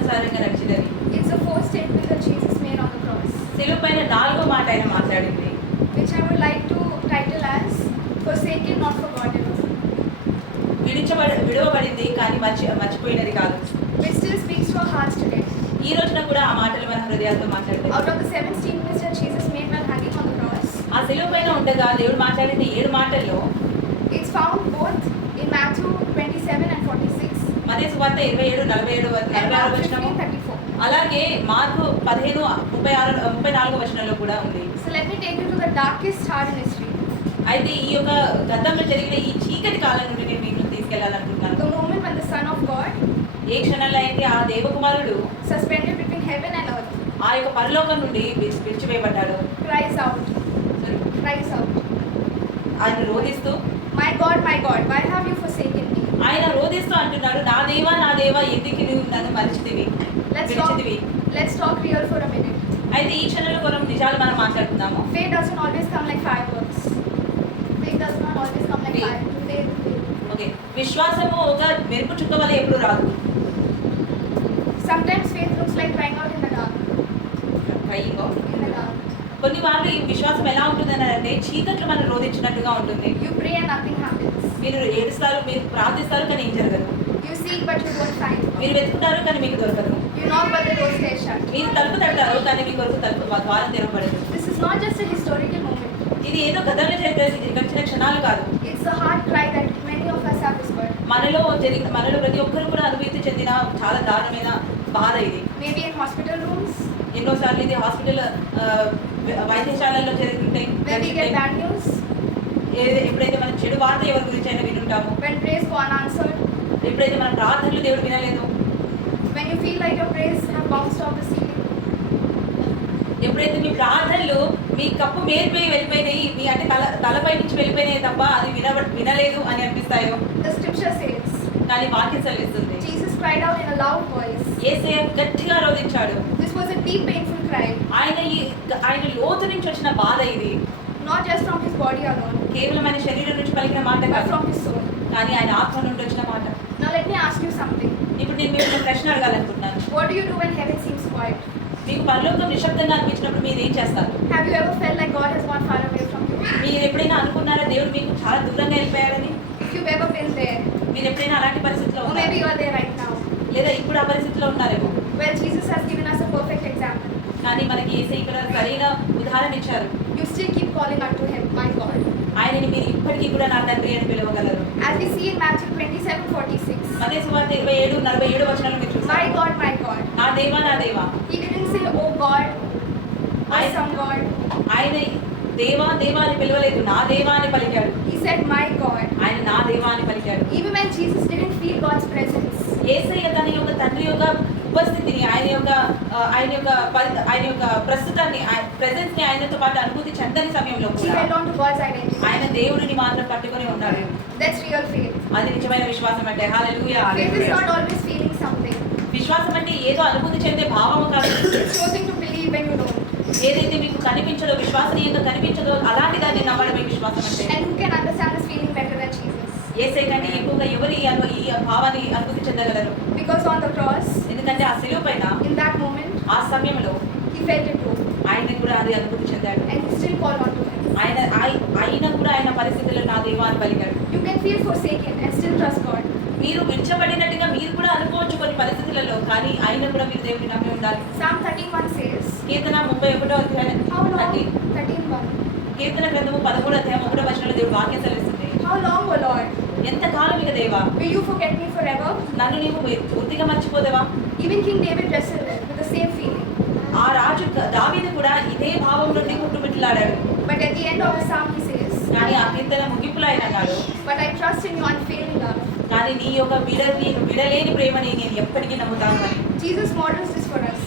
వాక్యానుసారంగా నడిచినది. It's the fourth statement that Jesus made on the cross, శిలువ పైన 4వ మాట ఆయన మాట్లాడింది, which I would like to title as forsaken, not forgotten, విడవబడింది కానీ మర్చిపోయినది కాదు. which still speaks to our hearts today. ఈ రోజున కూడా ఆ మాటలు మన హృదయాలతో మాట్లాడతాయి. Out of the 7 statements that Jesus made while hanging on the cross, ఆ శిలువ పైన ఉండగా దేవుడు మాట్లాడిన 7 మాటల్లో it's found both in Matthew 27 and 46 మత్తయి సువార్త 27, 47, and Mark 46 వచనము, 15, 34. అలాగే మార్కు 15, 34 వచనంలో కూడా ఉంది. So let me take you to the darkest hour in history, అయితే ఈ యొక్క గతంలో జరిగిన ఈ చీకటి కాలం నుండి నేను మీకు తీసుకెళ్లాలనుకుంటున్నాను. the moment when the Son of God ఏ క్షణంలో అయితే ఆ దేవకుమారుడు suspended between heaven and earth ఆ యొక్క పరలోకం నుండి విడిచివేయబడ్డాడు. cries out, ఆయన రోదిస్తూ, my God, why have you forsaken me? ఆయన రోదిస్తూ అంటున్నాడు, నా దేవా ఎందుకు నువ్వు నన్ను మరిచితివి, విడిచితివి. Let's talk real for a minute. అయితే ఈ క్షణంలో కొన్ని నిజాలు మనం మాట్లాడుతున్నాము. Faith doesn't always come like fireworks. Faith does not always come like fire. Faith. Okay, విశ్వాసము ఒక మెరుపు చుక్క వలె ఎప్పుడు రాదు. Sometimes faith looks like crying out in the dark. Crying out? In the dark. కొన్ని వారు ఈ విశ్వాసం ఎలా ఉంటుందని అంటే చీకట్లు మనం రోధించినట్టుగా ఉంటుంది. You pray and nothing happens. మీరు ఏడుస్తారు, మీరు ప్రార్థిస్తారు, కానీ ఏం జరగదు. You seek but you don't find. మీరు వెతుకుతారు కానీ మీకు దొరకదు. You knock but the door stays shut. మీరు తలుపు తడతారు కానీ మీ కొరకు ద్వారం తెరవబడదు. This is not just a historical moment. ఇది ఏదో గతంలో గడిచిన క్షణాలు కాదు. It's a hard cry that many of us have whispered. మనలో ప్రతి ఒక్కరు కూడా అనుభూతి చెందిన చాలా దారుణమైన బాధ ఇది. Maybe in hospital rooms. ఎన్నోసార్లు ఇది హాస్పిటల్ వైద్యశాలల్లో జరుగుతుంటాయి. When we get bad news. ఎప్పుడైతే మనం చెడు వార్త ఎవరి గురించి అయినా వింటుంటాము. When prayers go unanswered. ఎప్పుడైతే మన ప్రార్థనలు దేవుడు వినలేదు. When you feel like your prayers have bounced off the ceiling. ఎప్పుడైతే మీ ప్రార్థనలు మీ కప్పు మేరిపోయి వెళ్ళిపోయినాయి, మీ అంటే తలపై నుంచి వెళ్ళిపోయినాయి తప్ప అది వినలేదు అని అనిపిస్తాయో. The scripture says. కానీ వాక్యం సెలవిస్తుంది. Jesus cried out in a loud voice. యేసయ్య గట్టిగా రోదించాడు. This was a deep painful cry. ఆయన లోతు నుంచి వచ్చిన బాధ ఇది. Not just from his body alone. కేవలం ఆయన శరీరం నుంచి పలికిన మాట But కాదు, from his soul. కానీ ఆయన ఆత్మ నుండి వచ్చిన మాట. Now let me ask you something. ఇప్పుడు నేను మీకు ప్రశ్న అడగాలనుకుంటున్నాను. What do you do when heaven seems quiet? మీకు పరలోకం నిశ్శబ్దంగా అనిపించినప్పుడు మీరు ఏం చేస్తారు? Have you ever felt like God has gone far away from you? మీరు ఎప్పుడైనా అనుకున్నారా దేవుడు మీకు చాలా దూరంగా వెళ్ళిపోయాడని? If you've ever been there. మీరు ఎప్పుడైనా అలాంటి పరిస్థితిలో Or maybe you are there right now. లేదా ఇప్పుడు ఆ పరిస్థితిలో ఉన్నారేమో. Well, Jesus has given us a perfect example. కానీ మనకి యేసయ్య ఇక్కడ సరైన ఉదాహరణ ఇచ్చారు. You still keep calling unto him, my God. ఆయనని మీరు ఇప్పటికీ కూడా నా తండ్రి అని పిలవగలరు. As we see in Matthew 27:46. మత్తయి సువార్త 27, 47 వచనాలు మీరు చూస్తారు. My God. నా దేవా. He didn't say, oh God, or some God. ఆయన దేవా అని పిలవలేదు, నా దేవా అని పలికాడు. He said, my God. ఆయన నా దేవా అని పలికాడు. Even when Jesus didn't feel God's presence. యేసయ్య తన యొక్క తండ్రి యొక్క ఉపస్థితిని, ఆయన యొక్క ప్రస్తుతాన్ని, ప్రెజెన్స్ ని ఆయనతో పాటు అనుభూతి చెందని సమయంలో He held on to God's identity. ఆయన దేవుడిని మాత్రం పట్టుకొని ఉన్నాడు. That's real faith. అది నిజమైన విశ్వాసం అంటే. హల్లెలూయా. Faith is not always feeling something. విశ్వాసం అంటే ఏదో అనుభూతి చెందే భావము కాదు. It's choosing to believe when you don't. ఏదైతే మీకు కనిపించదో, విశ్వాసనీయంగా కనిపించదో అలాంటి దాన్ని నమ్మడమే విశ్వాసం అంటే. And who can understand this feeling better than Jesus? యేసయ్య కంటే ఎక్కువగా ఎవరు ఈ భావాన్ని అనుభూతి చెందగలరు? Because on the cross, ఎందుకంటే ఆ శిలువ పైన in that moment, ఆ సమయంలో he felt it too. ఆయన కూడా అది అనుభూతి చెందాడు. And he still called on to him. ఆయన కూడా ఆయన పరిస్థితుల్లో నా దేవా అని పలికాడు. You can feel forsaken and still trust God. మీరు విడిచబడినట్టుగా మీరు కూడా అనుకోవచ్చు కొన్ని పరిస్థితులలో, కానీ ఆయన కూడా మీరు దేవుని నమ్మి ఉండాలి. Psalm 31 says. కీర్తన 31వ అధ్యాయం. How long? 13:1. కీర్తన గ్రంథము 13వ అధ్యాయం 1వ వచనంలో దేవుడు వాక్యం సెలవిస్తుంది. How long, O Lord? ఎంత కాలం ఇక దేవా? Will you forget me forever? నన్ను నీవు పూర్తిగా మర్చిపోదేవా? Even King David wrestled with the same feeling. ఆ రాజు దావీదు కూడా ఇదే భావం నుండి కుట్టుమిట్లాడాడు. But at the end of the psalm he says. కానీ ఆ కీర్తన ముగింపులో ఆయన అన్నాడు, But I trust in your unfailing love. కానీ నీ యొక్క విడలేని ప్రేమని నేను ఎప్పటికీ నమ్ముతాను అని. Jesus models this for us.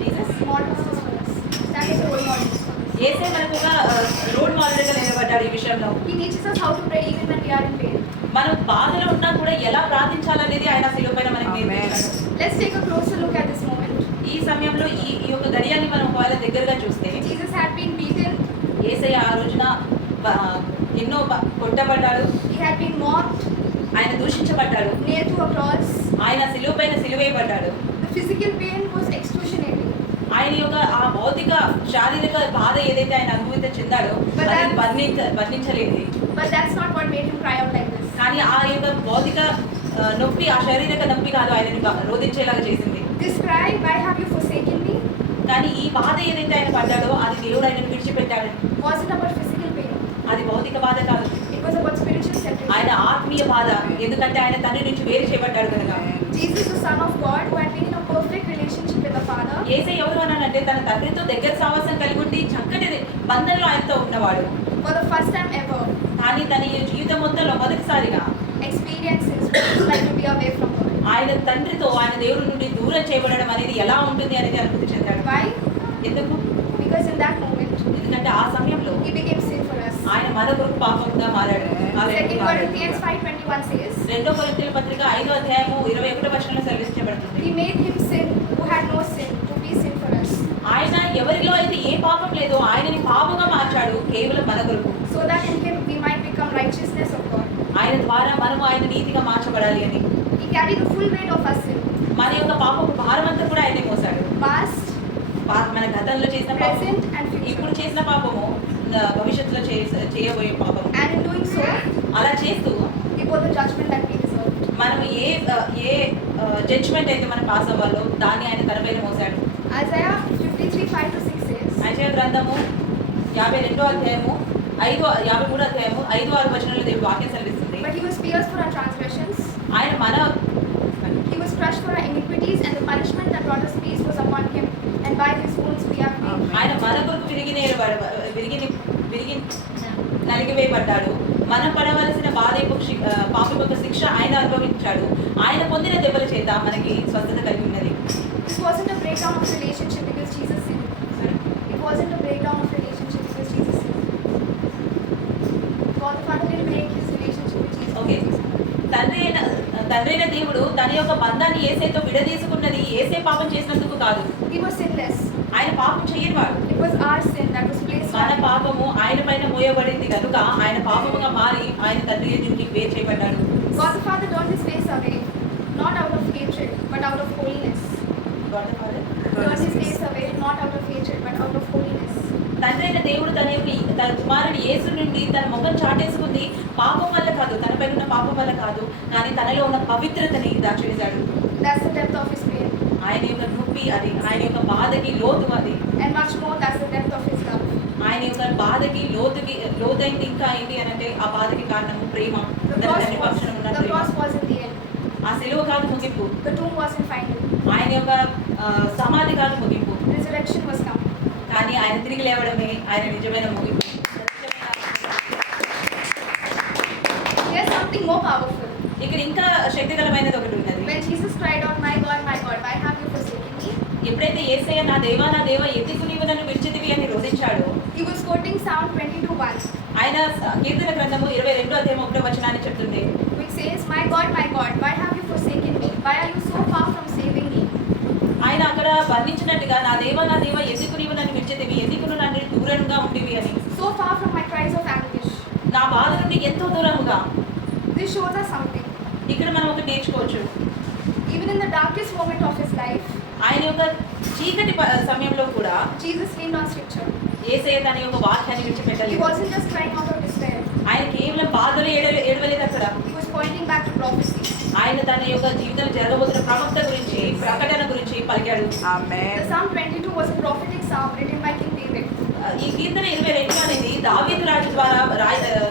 Jesus models this for us. That is a role model. యేసయ్య మనకు ఒక రోల్ మోడల్ గా నిలబడ్డాడు ఈ విషయంలో. He teaches us how to pray even when we are in pain. మనం బాధలో ఉన్నా కూడా ఎలా ప్రార్థించాలనేది ఆయన శిలువ పైన మనకి నేర్పించాడు. Let's take a closer look at this moment. ఈ సమయంలో ఈ యొక్క గడియాన్ని మనం ఒకవేళ దగ్గరగా చూస్తే, Jesus had been beaten. యేసయ్య ఆ రోజున ఎన్నో కొట్టబడ్డాడు. He had been mocked. ఆయన దూషించబడ్డాడు. Nailed to a cross. ఆయన శిలువ పైన సిలువేయబడ్డాడు. The physical pain was excruciating. ఆయన యొక్క ఆ భౌతిక శారీరక బాధ ఏదైతే ఆయన అనుభూతి చెందాడో But అది that- వర్ణించలేనిది. But that's not what made him cry out like this. కానీ ఆ యొక్క భౌతిక నొప్పి, ఆ శారీరక నొప్పి కాదు ఆయనని రోధించేలాగా చేసింది. This cry, why have you forsaken me, కానీ ఈ బాధ ఏదైతే ఆయన పడ్డాడో అది దేవుడు ఆయనను విడిచిపెట్టాడని. wasn't about physical pain. అది భౌతిక బాధ కాదు, It was about spiritual separation. ఆయన ఆత్మీయ బాధ. ఎందుకంటే ఆయన తండ్రి నుంచి వేరు చేయబడ్డాడు కనుక. Jesus, the Son of God, who had been in a perfect relationship with the Father, యేసే ఎవరు అన్నానంటే తన తండ్రితో దగ్గర సావాసం కలిగి ఉండి చక్కటి బంధంలో ఆయనతో ఉన్నవాడు. for the first time ever, కానీ తన ఈ జీవితం మొత్తంలో మొదటిసారిగా experiences what it's like to be away from God. ఆయన తండ్రితో, ఆయన దేవుడి నుండి దూరం చేయబడడం అనేది ఎలా ఉంటుంది అనేది అనుభూతి చెందాడు. Why? ఎందుకు? Because in that moment, ఎందుకంటే ఆ సమయంలో he became sin for us. ఆయన మన కొరకు పాపంగా మారాడు. 2 Corinthians 5:21 says, 2 కొరింథీయుల పత్రిక 5వ అధ్యాయము 21వ వచనంలో సెలవించబడుతుంది. he made him sin who had no sin to be sin for us, ఆయన ఎవరిలో అయితే ఏ పాపం లేదో ఆయనని పాపంగా మార్చాడు కేవలం మన కొరకు. so that in him we might become righteousness of God. ఆయన ద్వారా మనము ఆయన నీతిగా మార్చబడాలి అని. He carried the full weight of our sin, మన యొక్క పాపపు భారం అంతా కూడా ఆయనే మోసాడు. past, మన గతంలో చేసిన పాపము, present and ఇప్పుడు future. చేసిన పాపము, భవిష్యత్తులో చేయబోయే పాపము. And in doing so, అలా చేస్తూ he bore the judgment that we deserved. మనం ఏ జడ్జ్మెంట్ అయితే మనం పాస్ అవ్వాలో దాన్ని ఆయన తన పైన మోసాడు. Isaiah 53:5-6 says, యెషయా గ్రంథము 52వ అధ్యాయము 53వ అధ్యాయము 5-6 వచనాల్లో దేవుడు వాక్యం సెలవిస్తుంది. but he was pierced for our transgressions, ఆయన మన he was crushed for our iniquities, and the punishment that brought us peace was upon him, and by his wounds we are healed. ఆయన మన కొరకు విరిగి నలిగివేయబడ్డాడు. మనం పడవలసిన బాధ పాపం యొక్క శిక్ష ఆయన అనుభవించాడు. ఆయన పొందిన దెబ్బల చేత మనకి స్వస్థత కలిగి ఉన్నది. This wasn't a breakdown of relationship because Jesus sinned. It wasn't a breakdown of relationship because Jesus sinned. God the Father didn't break his relationship with Jesus. Okay. తండ్రి అయిన దేవుడు తన యొక్క బంధాన్ని యేసేతో విడదీసుకున్నది యేసే పాపం చేసినందుకు కాదు. He was sinless. ఆయన పాపం చేయనివాడు. It was our sin that was placed మన on him. పాపము ఆయన పైన మోయబడింది కనుక ఆయన పాపముగా మారి ఆయన తండ్రి నుండి వేరు చేయబడ్డాడు. God the Father turned his face away, not out of hatred, but out of holiness. Turned his face away, not out of hatred, but out of holiness. తండ్రి అయిన దేవుడు తన కుమారుని యేసు నుండి తన ముఖం చాటేసుకుంది పాపం వల్ల కాదు, తన పైన ఉన్న పాపం వల్ల కాదు, కానీ తనలో ఉన్న పవిత్రతని దాచివేశాడు. That's the depth of his pain. ఆయన యొక్క నొప్పి అది, ఆయన యొక్క బాధకి లోతు అది, And much more, that's the depth of his love. ఆయన యొక్క బాధకి లోతైంది ఇంకా ఏంటి అని అంటే ఆ బాధకి కారణము ప్రేమ. The తన తండ్రి పక్షాన ఉన్న ప్రేమ. cross was in the end. ఆ సిలువ కాదు ముగింపు, The tomb wasn't final. ఆయన యొక్క సమాధి కాదు ముగింపు, Resurrection was come. కానీ ఆయన తిరిగి లేవడమే ఆయన నిజమైన ముగింపు. There's something more powerful. ఇక్కడ ఇంకా శక్తికరమైనది ఒకటి ఉన్నది. When Jesus cried out, my God, why have you forsaken me? ఎప్పుడైతే యేసయ్య నా దేవా ఎందుకు నీవు నన్ను విడిచితివి అని రోధించాడో, He was quoting Psalm 22:1, ఆయన కీర్తన గ్రంథము 22వ అధ్యాయం 1వ వచనాన్ని చెప్తుంది. which says, my God, why have you forsaken me? Why are you so far from saving me? ఆయన అక్కడ వర్ణించినట్టుగా నా దేవా ఎందుకు నీవు నన్ను విడిచితివి, ఎందుకు నువ్వు నన్ను దూరంగా ఉండివి అని. So far from my cries of anguish. నా బాధ నుండి ఎంతో దూరముగా. This shows us something. ఇక్కడ మనం ఒకటి నేర్చుకోవచ్చు. Even in the darkest moment of his life, ఆయన యొక్క చీకటి సమయంలో కూడా Jesus leaned on scripture. యేసయ్య తన యొక్క వాక్యాన్ని He విడిచిపెట్టలేదు. wasn't just crying out of despair. ఆయన కేవలం బాధలు ఏడవలేదు అక్కడ. He was pointing back to prophecy. ఆయన తన యొక్క జీవితంలో జరగబోతున్న ప్రవక్త గురించి, ప్రకటన గురించి పలికాడు. The Psalm 22 was a prophetic psalm written by King David. ఈ కీర్తన 22 అనేది దావీదు రాజు ద్వారా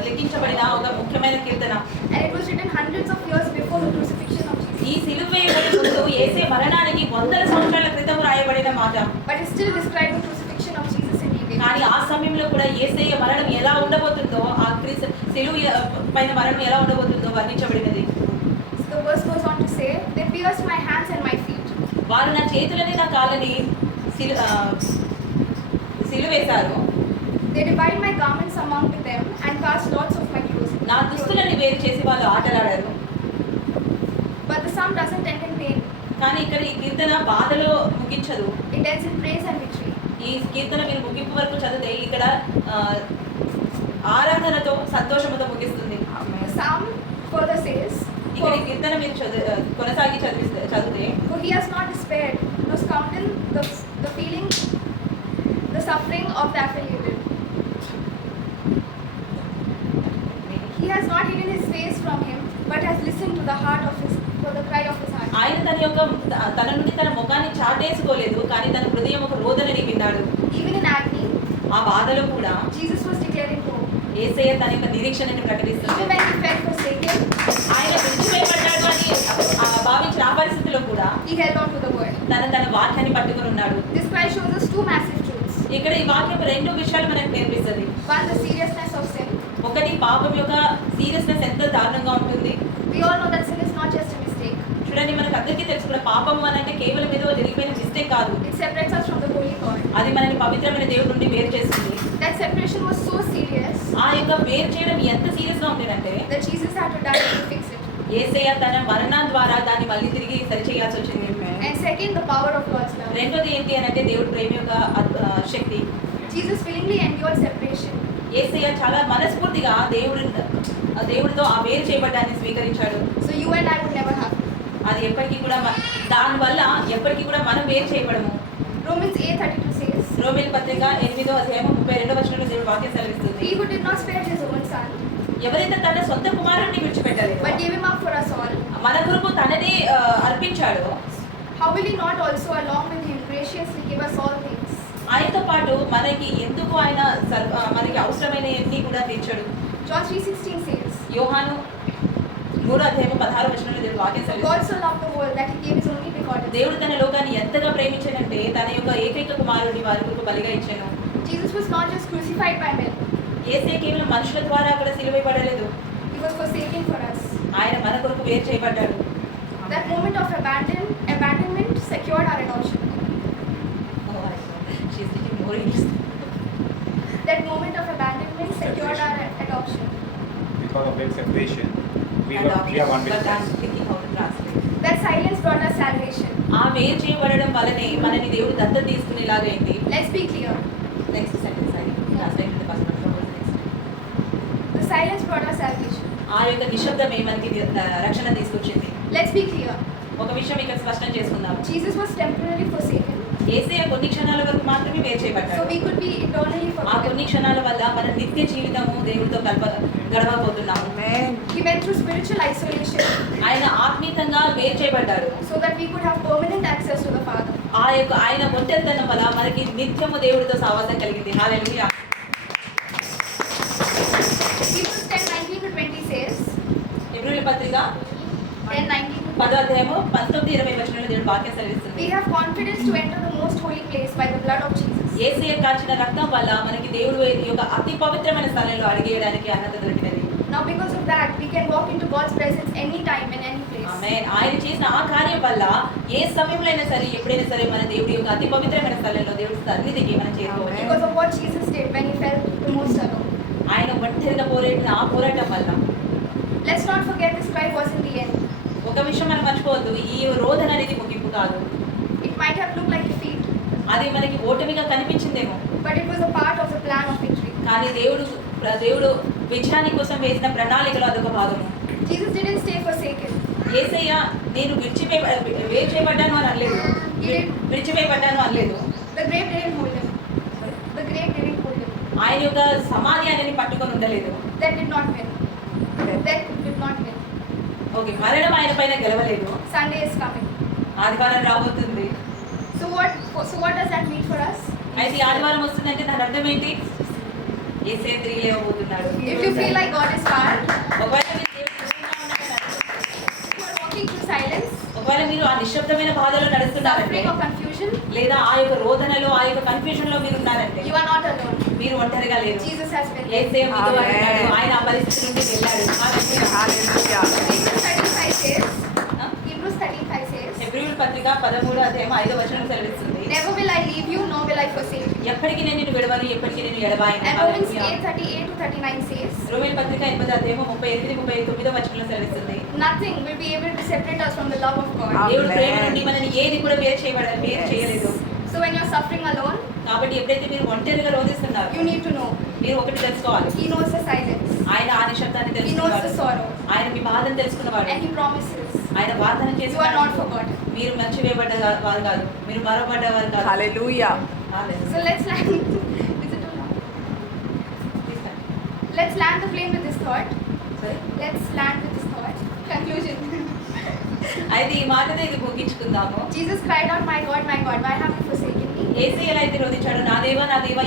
లిఖించబడిన ఒక ముఖ్యమైన కీర్తన. And it was written hundreds of years before the crucifixion of Jesus. ఈ సిలువ వేయబడి ముందు యేసే మరణానికి 100 సంవత్సరాల క్రితం రాయబడిన మాట. But it still described the crucifixion of Jesus in detail. కానీ ఆ సమయంలో కూడా యేసయ్య మరణం ఎలా ఉండబోతుందో, ఆ సిలువ పైన మరణం ఎలా ఉండబోతుందో వర్ణించబడినది. So the verse goes on to say, they pierced my hands and my feet. వారు నా చేతులని నా కాళ్ళని సిలువేశారు. They divided my garments among them and cast lots of my clothes. నా దుస్తులని వేరు చేసి వాళ్ళు ఆటలాడారు. But the psalm doesn't end in pain. కానీ ఇక్కడ ఈ కీర్తన బాధలో ముగించదు. It ends in praise and victory. ఈ కీర్తన మీరు ముగింపు వరకు చదివితే ఇక్కడ ఆరాధనతో సంతోషముతో ముగిస్తుంది. The psalm further says, ఇక్కడ ఈ కీర్తన మీరు కొనసాగి చదివితే for he has not despaired of the affiliated. He has not hidden his face from him, but has listened to the heart of his, for the cry of his heart. ఆయన తన నుండి తన ముఖాన్ని చాటేసుకోలేదు, కానీ తన హృదయం ఒక రోదనని విన్నాడు. Even in agony, ఆ బాధలో కూడా Jesus was declaring hope. యేసయ్య తన యొక్క నిరీక్షణని ప్రకటిస్తున్నాడు. Even when he felt forsaken, ఆయన విడిచివేయబడ్డాడు అని భావించిన ఆ పరిస్థితిలో కూడా he held on to the word. తన వాక్యాన్ని పట్టుకొని ఉన్నాడు. This cry shows us two massive truths. ఇక్కడ ఈ వాక్యం రెండు విషయాలు మనకు నేర్పిస్తుంది. One, the seriousness of sin. ఒకటి, పాపం యొక్క సీరియస్నెస్ ఎంత దారుణంగా ఉంటుంది. We all know that sin is not just a mistake. చూడండి, మనకు అందరికీ తెలుసు కూడా పాపం అని అంటే కేవలం ఏదో జరిగిపోయిన మిస్టేక్ కాదు. It separates us from the holy God. అది మనని పవిత్రమైన దేవుడి నుండి వేరు చేస్తుంది. That separation was so serious ఆ యొక్క వేరు చేయడం ఎంత సీరియస్ గా ఉండేదంటే that Jesus had to die to fix it. యేసయ్య తన మరణం ద్వారా దాన్ని మళ్ళీ తిరిగి సరిచేయాల్సి వచ్చింది. And second, the power of God's love. రెండోది ఏంటి అని అంటే దేవుడి ప్రేమ యొక్క శక్తి. Jesus willingly endured separation. యేసయ్య చాలా మనస్ఫూర్తిగా దేవుడితో ఆ వేరు చేయబడ్డాన్ని స్వీకరించాడు. So you and I would never have. అది ఎప్పటికీ కూడా దానివల్ల ఎప్పటికీ కూడా మనం వేరు చేయబడము. Romans 8:32 says, రోమేలు పత్రిక 8వ అధ్యాయం 32వ వచనంలో దేవుడు వాక్యం సెలవిస్తుంది. He who did not spare his own son, ఎవరైతే తన సొంత కుమారుడిని విడిచిపెట్టలేదు, but gave him up for us all, మన కొరకు తనని అర్పించాడు, how will he not also along with him graciously give us all things? ఆయనతో పాటు మనకి ఎందుకు ఆయన మనకి అవసరమైన అన్ని కూడా తీర్చాడు. John 3:16 says, యోహాను 3వ అధ్యాయం 16వ వచనంలో దేవుడు వాక్యం God సెలవిస్తుంది. so loved the world that he gave his only begotten son. దేవుడు తన లోకాన్ని ఎంతగా ప్రేమించాడంటే తన యొక్క ఏకైక కుమారుడిని వారి కొరకు బలిగా ఇచ్చాను. Jesus was not just crucified by men, యేసే కేవలం మనుషుల ద్వారా అక్కడ సిలువైపడలేదు, he was forsaken for us. ఆయన మన కొరకు వేరు చేయబడ్డాడు. That moment of abandonment secured our adoption. That moment of abandonment secured our adoption. Because of that separation, we are one with Christ. That silence brought us salvation. ఆ వేరు చేయబడడం వల్లనే మనని దేవుడు దత్తత తీసుకునేలాగైంది. Let's be clear. Next sentence The silence brought us salvation. ఆ యొక్క నిశ్శబ్దమే మనకి రక్షణ తీసుకొచ్చింది. Let's be clear. ఒక విషయం ఇక్కడ స్పష్టం చేసుకుందాం. Jesus was temporarily forsaken, యేసయ్య కొన్ని క్షణాల వరకు మాత్రమే వేరు so చేయబడ్డాడు. we could be eternally ఆ forgiven. కొన్ని క్షణాల వల్ల మన నిత్య జీవితము దేవుడితో గడవబోతున్నాము. He went through spiritual isolation ఆయన ఆత్మీయంగా వేరు చేయబడ్డాడు. so that we could have permanent access to the Father. ఆయన ఒంటరితనం వల్ల మనకి నిత్యము దేవుడితో సహవాసం కలిగింది. హల్లెలూయా. Hebrews 10:19-20 says, హెబ్రీయుల పత్రిక 10:19. 10వ అధ్యాయము 19-20 వచనంలో దేవుడు వాక్యం సెలవిస్తుంది. We have confidence to enter the most holy place by the blood of Jesus. యేసయ్య కాచిన రక్తం వల్ల మనకి దేవుడు యొక్క అతి పవిత్రమైన స్థలంలో అడిగేయడానికి అర్హత దొరికినది. Now because of that, we can walk into God's presence anytime in any place. ఆమేన్. ఆయన చేసిన ఆ కార్యం వల్ల ఏ సమయంలో అయినా సరే ఎప్పుడైనా సరే మన దేవుడి యొక్క అతి పవిత్రమైన స్థలంలో దేవుడి సన్నిధికి మనం చేరుకోవచ్చు. Because of what Jesus did when he felt the most alone. ఆయన ఒంటరిగా పోరాడిన ఆ పోరాటం వల్ల. Let's not forget this cry wasn't the end. ఒక విషయం మనం మర్చిపోవద్దు, ఈ రోదన అనేది ముగింపు కాదు. It might have looked like defeat, అది మనకి ఓటమిగా కనిపించిందేమో, but it was a part of the plan of victory. కానీ దేవుడు విజయాని కోసం వేసిన ప్రణాళికలో అదొక భాగము. Jesus didn't stay forsaken. యేసయ్య నేను వేరు చేయబడ్డాను అని అనలేదు, విడిచివేయబడ్డాను అనలేదు. The grave didn't hold him. The grave didn't hold him. ఆయన యొక్క సమాధి ఆయనని పట్టుకొని ఉండలేదు. That did not win. That did not win. Okay, మరణం ఆయన పైన గెలవలేదు. Sunday is coming. ఆదివారం రాబోతుంది. So what does that mean for us? అయితే ఈ ఆదివారం వస్తుందంటే దాని అర్థం ఏంటి? యేసయ్య తిరిగి లేవబోతున్నాడు. If you feel like God is far, ఒకవేళ మీరు దేవుడు దూరంగా ఉన్నారని, you are walking through silence, ఒకవేళ మీరు ఆ నిశ్శబ్దమైన బాధలో నడుస్తున్నారంటే, suffering or confusion, లేదా ఆ యొక్క రోదనలో ఆ యొక్క కన్ఫ్యూజన్ లో మీరు ఉన్నారంటే you are not alone. మీరు ఒంటరిగా లేరు. Jesus has been there. యేసయ్య మీతో ఉన్నాడు. ఆయన ఆ పరిస్థితి నుండి వెళ్ళాడు. Hallelujah. Hebrews 13:5 says, ఆ? Hebrews 13:5 says, హెబ్రీయుల పత్రిక 13వ అధ్యాయం 5వ వచనం సెలవిస్తుంది. never will I leave you, nor will I forsake you. ఎప్పటికీ నేను నిన్ను విడవను, ఎప్పటికీ నేను ఎడబాయను. And Romans 8:38-39 says, రోమేలు పత్రిక 8వ అధ్యాయం 38-39వ వచనంలో సెలవిస్తుంది. nothing will be able to separate us from the love of God. దేవుడు ప్రేమ నుండి మనని ఏది కూడా వేరు చేయలేదు. So when you're suffering alone, కాబట్టి ఎప్పుడైతే మీరు ఒంటరిగా రోధిస్తున్నారు, you need to know. మీరు ఒకటి తెలుసుకోవాలి, He knows the silence. ఆయన ఆ నిశ్శబ్దాన్ని He knows the తెలుసుకున్నవాడు, sorrow. ఆయన మీ బాధను తెలుసుకున్నవాడు, And He promises, ఆయన వాగ్దానం you are not చేసి forgotten. మీరు మర్చివేయబడ్డ వారు కాదు, మీరు మరవబడ్డవారు కాదు. Hallelujah. Hallelujah. So let's land with a Let's land the plane with this thought. సరే Let's land with this thought. Conclusion. అయితే ఈ మాటతో ఇది ముగించుకుందాము. Jesus cried out, my God, why have you forsaken me? యేసు ఎలా అయితే రోదించాడు, నా దేవా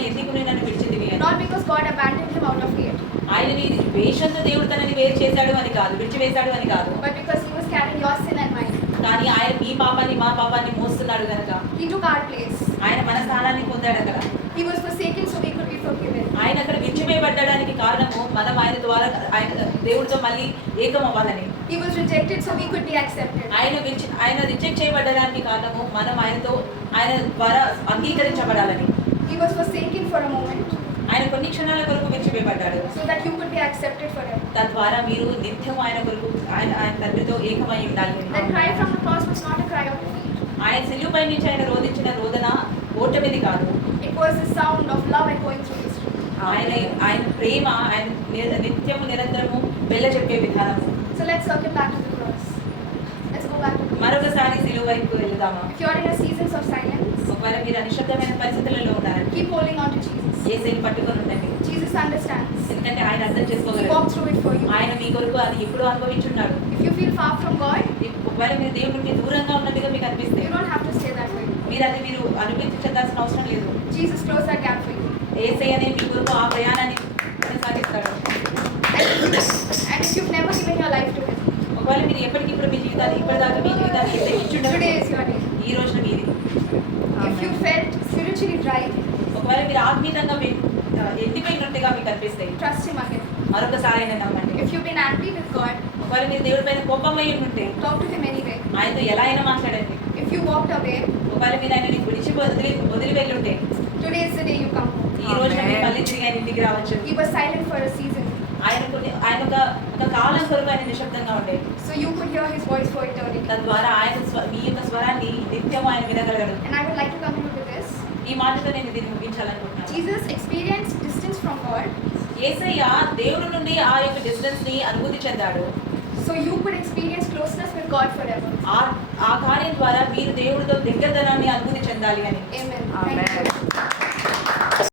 ఎందుకు నువ్వు నన్ను విడిచితివి అని. Not because God abandoned him out of hate, ఆయనని ద్వేషంతో దేవుడు తనని వేరు చేశాడు అని కాదు, విడిచివేశాడు అని కాదు, but because he was carrying your sin and mine. కానీ ఆయన మీ పాపాన్ని మా పాపాన్ని మోస్తున్నాడు కనుక He took our place. ఆయన మన స్థానాన్ని పొందాడు అక్కడ. He was forsaken so we could be forgiven. ఆయన అక్కడ విడిచివేయబడ్డానికి కారణము మనం ఆయన ద్వారా ఆయన దేవుడితో మళ్ళీ ఏకం అవ్వాలని. He was rejected so we could be accepted. ఆయన రిజెక్ట్ చేయబడ్డానికి కారణము మనం ఆయన ద్వారా అంగీకరించబడాలని. He was forsaken for a moment ఆయన కొన్ని క్షణాల కొరకు విడిచివేయబడ్డాడు so that you could be accepted forever. తద్వారా మీరు నిత్యం ఆయన కొరకు ఆయన తండ్రితో ఏకమై ఉండాలి. That cry from the cross was not a cry of defeat. ఆయన సిలువపై నుంచి ఆయన రోదించిన రోదన ఓటమిది కాదు. It was the sound of love echoing through history. ఆయన ప్రేమ ఆయన నిత్యము నిరంతరము వెళ్ళ చెప్పే విధానము. So let's circle back to the cross. Let's go back to the cross. మరొకసారి సిలువ వైపు వెళ్దామా? If you are in a seasons of silence, ఒకవేళ మీరు అనిశ్శబ్దమైన పరిస్థితులలో ఉన్నారంటే keep holding on to Jesus. యేసుని పట్టుకొని ఉండండి. Jesus understands. ఎందుకంటే ఆయన అర్థం He చేసుకోగలరు. walked through it for you. ఆయన మీ కొరకు అది ఎప్పుడూ అనుభవించున్నాడు. If you feel far from God, ఒకవేళ మీరు దేవుడి నుండి దూరంగా ఉన్నట్టుగా మీకు అనిపిస్తే you don't have to stay that way. మీరు అనుభూతి చెందాల్సిన అవసరం లేదు. Jesus closed that gap for you. యేసయ్యనే మీ కొరకు ఆ ప్రయాణాన్ని కొనసాగిస్తాడు. And if you've never given your life to Him, ఒకవేళ మీరు ఎప్పటికిప్పుడు మీ జీవితాన్ని ఇప్పటిదాకా మీ జీవితాన్ని today is your day. ఈ రోజున మీది. If you felt spiritually dry, ఒకవేళ మీరు ఆత్మీయంగా ఎండిపోయినట్టుగా మీకు అనిపిస్తాయి, trust Him again. మరొకసారి ఆయన నమ్మండి. If you've been angry with God, ఒకవేళ మీరు దేవుడి పైన కోపమై ఉంటే talk to Him anyway. ఆయనతో ఎలా అయినా మాట్లాడండి. If you walked away, ఒకవేళ మీరు ఆయనని వదిలి వెళ్ళుంటే today is the day you come home. ఈ రోజున మీరు మళ్ళీ తిరిగి ఆయన ఇంటికి రావచ్చు. He was silent for a season, ఆయన ఒక కాలం కొరకు ఆయన నిశ్శబ్దంగా ఉండే, so you could hear His voice for eternity. తద్వారా మీ యొక్క స్వరాన్ని నిత్యం ఆయన వినగలడు. And I would like to conclude with this. ఈ మాటతో నేను దీన్ని ముగించాలనుకుంటున్నాను. Jesus experienced distance from God, యేసయ్య దేవుడి నుండి ఆ యొక్క డిస్టెన్స్ ని అనుభూతి చెందాడు. so you could experience closeness with God forever. ఆ కార్యం ద్వారా మీరు దేవుడితో దగ్గరదనాన్ని అనుభూతి చెందాలి అని. Amen. Thank you.